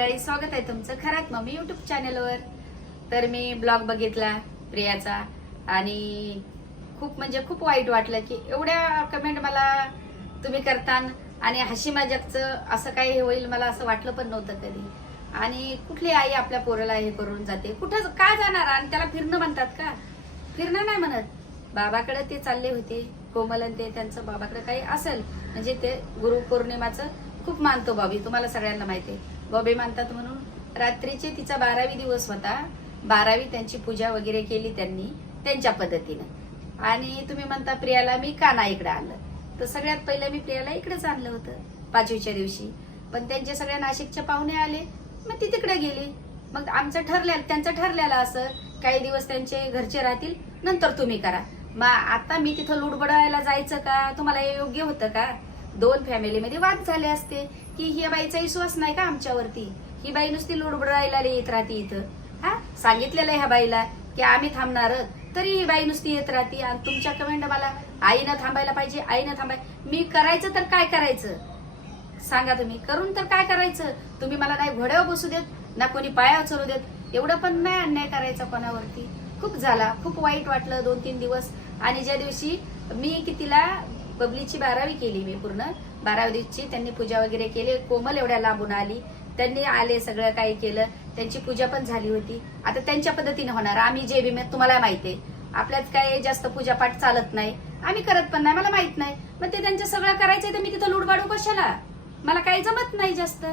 मंडळी, स्वागत आहे तुमचं खरात मम्मी युट्यूब चॅनलवर। तर मी ब्लॉग बघितला प्रियाचा आणि खूप वाईट वाटलं की एवढ्या कमेंट मला तुम्ही करतान आणि हशी मजाकचं असं काही होईल मला असं वाटलं पण नव्हतं कधी। आणि कुठली आई आपल्या पोराला हे करून जाते, कुठं का जाणार आणि त्याला फिरणं म्हणतात का? फिरणं नाही म्हणत, बाबाकडे ते चालले होते कोमल आणि ते त्यांचं बाबाकडे काही असेल म्हणजे ते गुरुपौर्णिमाचं खूप मानतो बॉबी, तुम्हाला सगळ्यांना माहिती आहे बॉबी मानतात म्हणून रात्रीचे तिचा 12वी दिवस होता, 12वी त्यांची पूजा वगैरे केली त्यांनी त्यांच्या पद्धतीने। आणि तुम्ही म्हणता प्रियाला मी का नाही इकडे आणलं, तर सगळ्यात पहिलं मी प्रियाला इकडेच आणलं होतं 5वीच्या दिवशी, पण त्यांचे सगळ्या नाशिकचे पाहुणे आले मग ती तिकडे गेली। मग आमचं ठरलेलं त्यांचं ठरलेलं असं काही दिवस त्यांचे घरचे राहतील नंतर तुम्ही करा। मग आता मी तिथं लुडबडायला जायचं का? तुम्हाला हे योग्य होतं का? दोन फॅमिलीमध्ये वाद झाले असते की ही बाईचा विश्वास नाही का आमच्यावरती, ही बाई नुसती लुडबडायला येत राहते इथं। हा सांगितलेलं आहे ह्या बाईला की आम्ही थांबणार, तरी ही बाई नुसती येत राहते आणि तुमच्या कमेंट मला आईनं थांबायला पाहिजे, आईनं मी करायचं तर काय करायचं सांगा तुम्ही? करून तर काय करायचं? तुम्ही मला नाही घोड्यावर बसू देत ना कोणी पायावर चलू देत, एवढं पण नाही अन्याय करायचा कोणावरती। खूप झाला, खूप वाईट वाटलं 2-3 दिवस। आणि ज्या दिवशी मी कितीला बबलीची 12वी केली, मी पूर्ण 12वी दिवशी त्यांनी पूजा वगैरे केली, कोमल एवढ्या लांबून आली, त्यांनी आले सगळं काही केलं, त्यांची पूजा पण झाली होती। आता त्यांच्या पद्धतीने होणार, आम्ही जे बी तुम्हाला माहितीये आपल्यात काय जास्त पूजापाठ चालत नाही, आम्ही करत पण नाही, मला माहित नाही। मग ते त्यांचं सगळं करायचंय तर मी तिथं लुडबाडू कशाला? मला काही जमत नाही जास्त।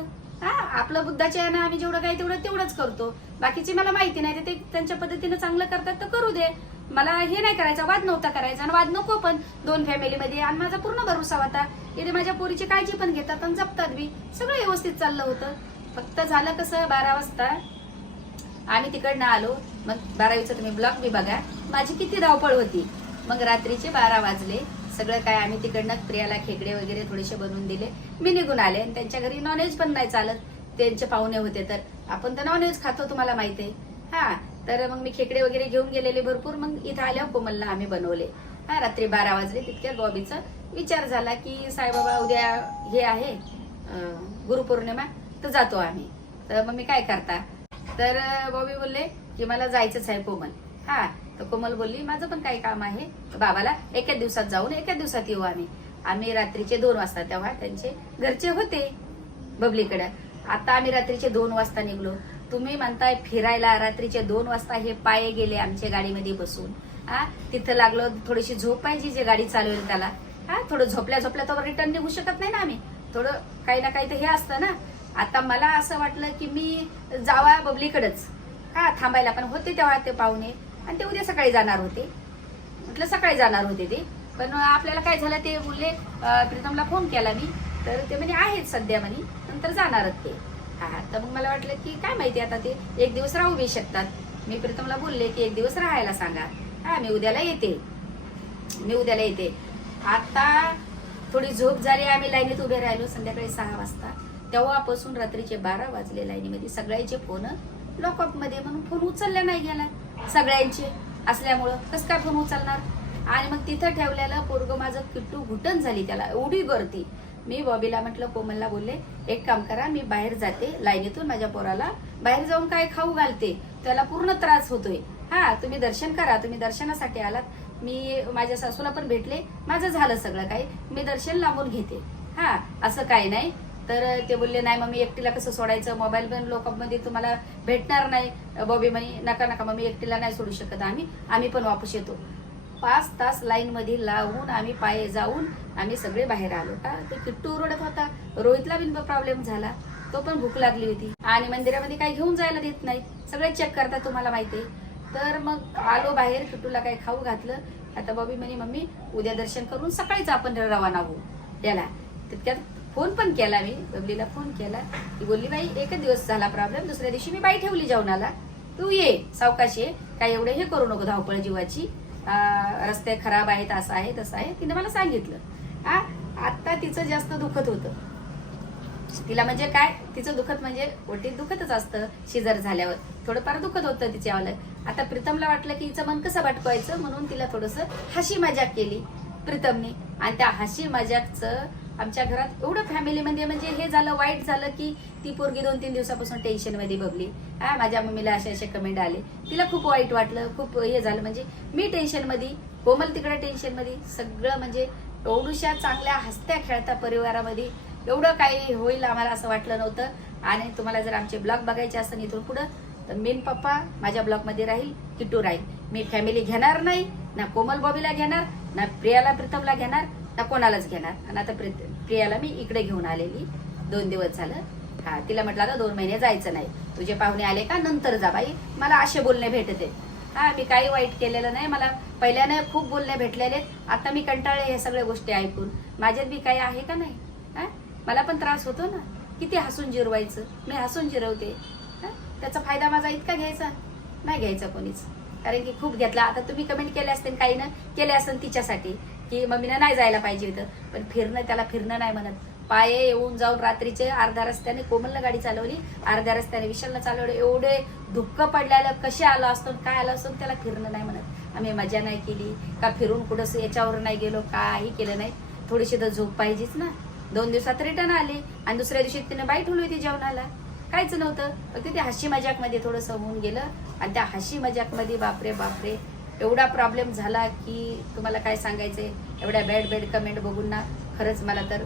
हा आपलं बुद्धाच्या यानं आम्ही जेवढं काय तेवढंच करतो, बाकीची मला माहिती नाही, ते त्यांच्या पद्धतीने चांगलं करतात तर करू दे, मला हे नाही करायचं, वाद नव्हता करायचा आणि वाद नको पण दोन फॅमिलीमध्ये। आणि माझा पूर्ण भरोसा होता की माझ्या पोरीची काळजी पण घेतात आणि जपतात बी, सगळं व्यवस्थित चाललं होतं। फक्त झालं कसं 12 वाजता आम्ही तिकडनं आलो, मग 12वीचा तुम्ही ब्लॉग बी बघा माझी किती धावपळ होती। मग रात्रीचे 12 वाजले, सगळं काय आम्ही तिकडनं प्रियाला खेकडे वगैरे थोडेसे बनवून दिले, मी निघून आले। आणि त्यांच्या घरी नॉनव्हेज पण नाही चालत, त्यांचे पाहुणे होते तर आपण तर नॉनव्हेज खातो तुम्हाला माहिती आहे। हा तर मग मी खेकडे वगैरे घेऊन गेलेले भरपूर, मग इथं आल्यावर कोमलला आम्ही बनवले। हा रात्री 12 वाजले, तितक्यात बॉबीचा विचार झाला की साईबाबा उद्या हे आहे गुरुपौर्णिमा, तर जातो आम्ही। तर मग मी काय करता, तर बॉबी बोलले की मला जायचंच आहे कोमल। हा तर कोमल बोलली माझं पण काही काम आहे बाबाला, एकाच दिवसात जाऊन एकाच दिवसात येऊ आम्ही रात्रीचे 2 वाजता, तेव्हा त्यांचे घरचे होते बबलीकडे। आता आम्ही रात्रीचे 2 वाजता निघलो, तुम्ही म्हणताय फिरायला, रात्रीचे 2 वाजता हे पाये गेले आमच्या गाडीमध्ये बसून। हा तिथं लागलो, थोडीशी झोप पाहिजे जे गाडी चालवेल त्याला। हा थोडं झोपल्या तर रिटर्न निघू शकत नाही ना आम्ही, थोडं काही ना काही तर हे असतं ना। आता मला असं वाटलं की मी जावा बबलीकडेच, हा थांबायला पण होते तेव्हा ते पाहुणे, आणि ते उद्या सकाळी जाणार होते, म्हटलं सकाळी जाणार होते ते, पण आपल्याला काय झालं ते बोलले प्रीतमला फोन केला मी, तर ते म्हणे आहेत सध्या म्हणे नंतर जाणारच ते। हा तर मग मला वाटलं की काय माहिती आता ते एक दिवस राहू बी शकतात, मी प्रीतमला बोलले की एक दिवस राहायला सांगा, हा मी उद्याला येते। आता थोडी झोप झाली, आम्ही लाईनीत उभे राहिलो संध्याकाळी 6 वाजता, तेव्हापासून रात्रीचे 12 वाजले लाईनीमध्ये, सगळ्यांचे फोन लॉकअप मध्ये म्हणून फोन उचलला नाही गेला, सगळ्यांचे असल्यामुळं कसं काय फोन उचलणार। आणि मग तिथं ठेवलेलं पोरगं माझं किट्टू घुटण झाली, त्याला एवढी गर्दी। मी बॉबीला म्हटलं, कोमलला बोलले एक काम करा, मी बाहेर जाते लाईनीतून, माझ्या पोराला बाहेर जाऊन काय खाऊ घालते, त्याला पूर्ण त्रास होतोय। हा तुम्ही दर्शन करा, तुम्ही दर्शनासाठी आलात, मी माझ्या सासूला पण भेटले, माझं झालं सगळं काही, मी दर्शन लांबून घेते, हा असं काही नाही। तर ते बोलले नाही मग मी एकटीला कसं सोडायचं, मोबाईल पण लॉकअप मध्ये तुम्हाला भेटणार नाही। बॉबी म्हणे नका मग मी एकटीला नाही सोडू शकत, आम्ही पण वापस येतो। 5 तास लाईन मध्ये लावून आम्ही पाये जाऊन आम्ही सगळे बाहेर आलो। का ते किट्टू रडत होता, रोहितला बिन प्रॉब्लेम झाला, तो पण भूक लागली होती, आणि मंदिरामध्ये काही घेऊन जायला देत नाही, सगळे चेक करतात तुम्हाला माहितीये। तर मग आलो बाहेर, किट्टूला काही खाऊ घातलं। आता बॉबी म्हणे मम्मी उद्या दर्शन करून सकाळीच आपण रवाना होऊ याला। तितक्यात फोन पण केला, मी बबलीला फोन केला, ती बोलली बाई एकच दिवस झाला प्रॉब्लेम, दुसऱ्या दिवशी मी बाई ठेवली जेवणाला, तू ये सावकाश ये, काय एवढे हे करू नको धावपळ जीवाची, रस्ते खराब आहेत, असं आहे तसं आहे, तिने मला सांगितलं। आता तिचं जास्त दुखत होतं, तिला म्हणजे काय तिचं दुखत म्हणजे ओटीत दुखतच असतं, शिजर झाल्यावर थोडंफार दुखत होतं तिच्यावालं। आता प्रीतमला वाटलं की हिचं मन कसं भटकवायचं, म्हणून तिला थोडंसं हशी मजाक केली प्रीतमने, आणि त्या हशी मजाकचं आमच्या घरात एवढं फॅमिलीमध्ये म्हणजे हे झालं, वाईट झालं की ती पोरगी 2-3 दिवसापासून टेन्शन मध्ये बघली. माझ्या मम्मीला असे असे कमेंट आले, तिला खूप वाईट वाटलं, खूप हे झालं. म्हणजे मी टेन्शन मध्ये, कोमल तिकडे टेन्शन मध्ये, सगळं म्हणजे एवढ्या चांगल्या हसत्या खेळत्या परिवारामध्ये एवढं काही होईल आम्हाला असं वाटलं नव्हतं. आणि तुम्हाला जर आमचे ब्लॉग बघायचे असेल इथून पुढं, तर मेन पप्पा माझ्या ब्लॉगमध्ये राहील, किट्टू राहील. मी फॅमिली घेणार नाही, ना कोमल बॉबीला घेणार, ना प्रियाला प्रीतमला घेणार, ना कोणालाच घेणार. आणि आता प्रियाला मी इकडे घेऊन आलेली 2 दिवस झालं. तिला म्हटलं आता 2 महिने जायचं नाही, तुझे पाहुणे आले का नंतर जा बाई. मला असे बोलणे भेटते. मी काही वाईट केलेलं नाही. मला पहिल्याने खूप बोलणे भेटलेले, आता मी कंटाळले हे सगळ्या गोष्टी ऐकून. माझ्यात बी काही आहे का नाही? मला पण त्रास होतो ना, किती हसून जिरवायचं, मी हसून जिरवते. त्याचा फायदा माझा इतका घ्यायचा नाही, घ्यायचा कोणीच. कारण की खूप घेतला. आता तुम्ही कमेंट केले असतील, काही ना केले असतील तिच्यासाठी की मम्मीनं नाही जायला पाहिजे होतं, पण फिरणं, त्याला फिरणं नाही म्हणत. पाये येऊन जाऊन रात्रीचे अर्ध्या रस्त्याने कोमलनं गाडी चालवली, अर्ध्या रस्त्याने विशालनं चालवलं. एवढे दुःख पडल्याला कसे आलो असतो, काय आलो असतो, त्याला फिरणं नाही म्हणत. आम्ही मजा नाही केली का, फिरून कुठं याच्यावर नाही गेलो, काही केलं नाही. थोडीशी तर झोप पाहिजेच ना. 2 दिवसात रिटर्न आले आणि दुसऱ्या दिवशी तिने बाई ठेवली होती जेवणाला, काहीच नव्हतं. फक्त ते हसी मजाक मध्ये थोडंसं होऊन गेलं. आणि त्या हसी मजाक मध्ये बापरे बापरे एवढा प्रॉब्लेम झाला की तुम्हाला काय सांगायचंय. एवढ्या बॅड कमेंट बघून ना खरंच मला तर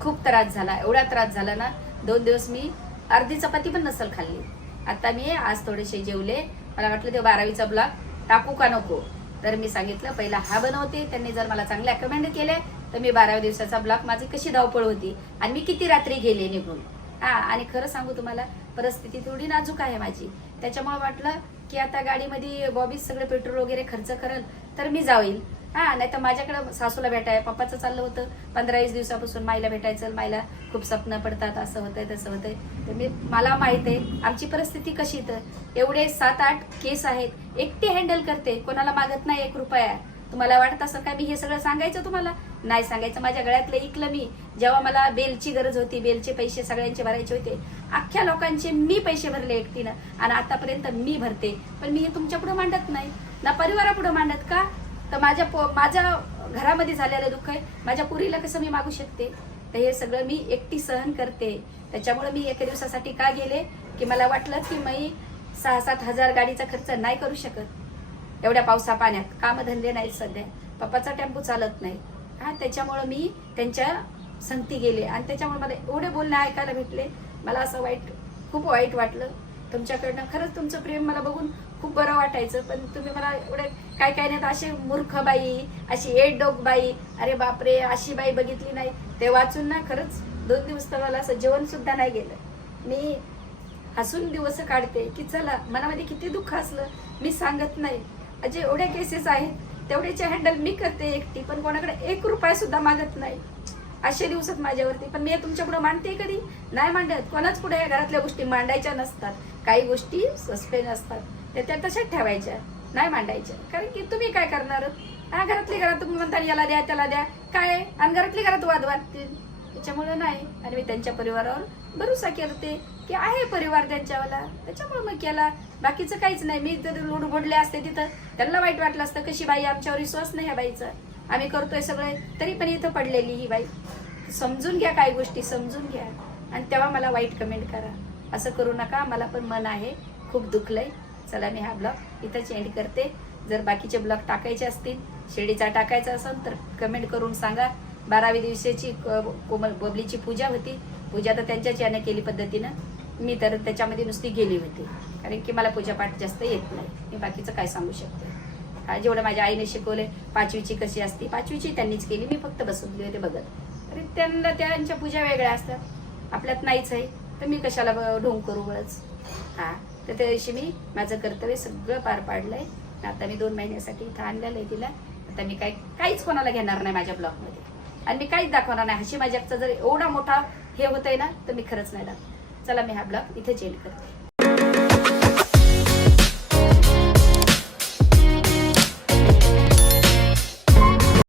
खूप त्रास झाला. एवढा त्रास झाला ना, 2 दिवस मी अर्धी चपाती पण नसल खाल्ली. आता मी आज थोडेसे जेवले. मला वाटलं ते 12वीचा ब्लॉग टाकू का नको, तर मी सांगितलं पहिला हा बनवते. त्यांनी जर मला चांगल्या कमेंट केले तर मी 12व्या दिवसाचा ब्लॉग, माझी कशी धावपळ होती आणि मी किती रात्री गेले निघून. आणि खरं सांगू तुम्हाला, परिस्थिती थोडी नाजूक आहे माझी. त्याच्यामुळे वाटलं की आता गाडीमध्ये बॉबीज सगळं पेट्रोल वगैरे खर्च करेल तर मी जाईल. नाही तर माझ्याकडे सासूला भेटाय, पप्पाचं चाललं होतं 15-20 दिवसापासून माईला भेटायचं. माईला खूप स्वप्न पडतात, असं होतंय तसं होतंय. तर मला माहित आहे आमची परिस्थिती कशी. तर एवढे 7-8 केस आहेत, एकटी हँडल करते, कोणाला मागत नाही 1 रुपया. तुम्हाला वाटत असं काय मी हे सगळं सांगायचं तुम्हाला? नाही सांगायचं. माझ्या गळ्यातलं ऐकलं मी, जेव्हा मला बेलची गरज होती, बेलचे पैसे सगळ्यांचे भरायचे होते, अख्ख्या लोकांचे मी पैसे भरले एकटीनं. आणि आतापर्यंत मी भरते, पण मी हे तुमच्या पुढे मांडत नाही ना, परिवारापुढे मांडत का? तर माझ्या घरामध्ये झालेलं दुःख आहे, माझ्या पुरीला कसं मी मागू शकते? तर हे सगळं मी एकटी सहन करते. त्याच्यामुळे मी 1 दिवसासाठी का गेले की मला वाटलं की मी 6-7 हजार गाडीचा खर्च नाही करू शकत एवढ्या पावसा पाण्यात. कामधंदे नाहीत सध्या, पप्पाचा टेम्पो चालत नाही. त्याच्यामुळे मी त्यांच्या संगती गेले आणि त्याच्यामुळे मला एवढे बोलणे ऐकायला भेटले. मला असं खूप वाईट वाटलं तुमच्याकडनं. खरंच तुमचं प्रेम मला बघून खूप बरं वाटायचं, पण तुम्ही मला एवढे काय नाही, अशी मूर्ख बाई, अशी एडडोक बाई, अरे बापरे अशी बाई बघितली नाही. ते वाचून ना खरंच 2 दिवस तर मला असं जेवण सुद्धा नाही गेलं. मी हसून दिवस काढते की चला, मनामध्ये किती दुःख असलं मी सांगत नाही. अजे एवढ्या केसेस आहेत तेवढ्याचे हँडल मी करते एकटी, पण कोणाकडे 1 रुपया सुद्धा मागत नाही अशा दिवसात माझ्यावरती. पण मी तुमच्या पुढे मांडते कधी? नाही मांडत. कोणाच पुढे या घरातल्या गोष्टी मांडायच्या नसतात. काही गोष्टी सस्पेन्स असतात, त्या तशाच ठेवायच्या, नाही मांडायच्या. कारण की तुम्ही काय करणार? घरातली घरात तुम्ही म्हणता याला द्या त्याला द्या, काय आणि घरातली घरात वाद वाटतील. त्याच्यामुळे नाही. आणि मी त्यांच्या परिवारावर भरोसा करते की आहे परिवार त्यांच्यावाला, त्याच्यामुळे मग केला. बाकीचं काहीच नाही. मी जर लोड बोडले असते तिथं त्यांना वाईट वाटलं असतं, कशी बाई, आमच्यावर विश्वास नाही ह्या बाईचा, आम्ही करतोय सगळे, तरी पण इथं पडलेली ही बाई. समजून घ्या, काही गोष्टी समजून घ्या आणि तेव्हा मला वाईट कमेंट करा. असं करू नका. मला पण मन आहे, खूप दुखलंय. चला मी हा ब्लॉग इथंच एंड करते. जर बाकीचे ब्लॉग टाकायचे असतील, शिर्डीचा टाकायचा असेल तर कमेंट करून सांगा. 12वी दिवसाची कोमल बबलीची पूजा होती. पूजा तर त्यांच्याच याने केली पद्धतीनं, मी तर त्याच्यामध्ये नुसती गेली होती. कारण की मला पूजापाठ जास्त येत नाही. मी बाकीचं काय सांगू शकते. जेवढं माझ्या आईने शिकवले, 5वीची कशी असते 5वीची त्यांनीच केली, मी फक्त बसवली होते बघत. अरे त्यांना त्यांच्या पूजा वेगळ्या असतात, आपल्यात नाहीच आहे, तर मी कशाला ढोंग करू बळच. तर त्या दिवशी मी माझं कर्तव्य सगळं पार पाडलंय. आता मी 2 महिन्यासाठी इथं आणलेलं आहे तिला. आता मी काहीच कोणाला घेणार नाही माझ्या ब्लॉगमध्ये आणि मी काहीच दाखवणार नाही. हशी मजाकचा जर एवढा मोठा हे होतंय ना, तर मी खरंच नाही दाखवत. चला मी हा ब्लॉग इथे चेंज करते.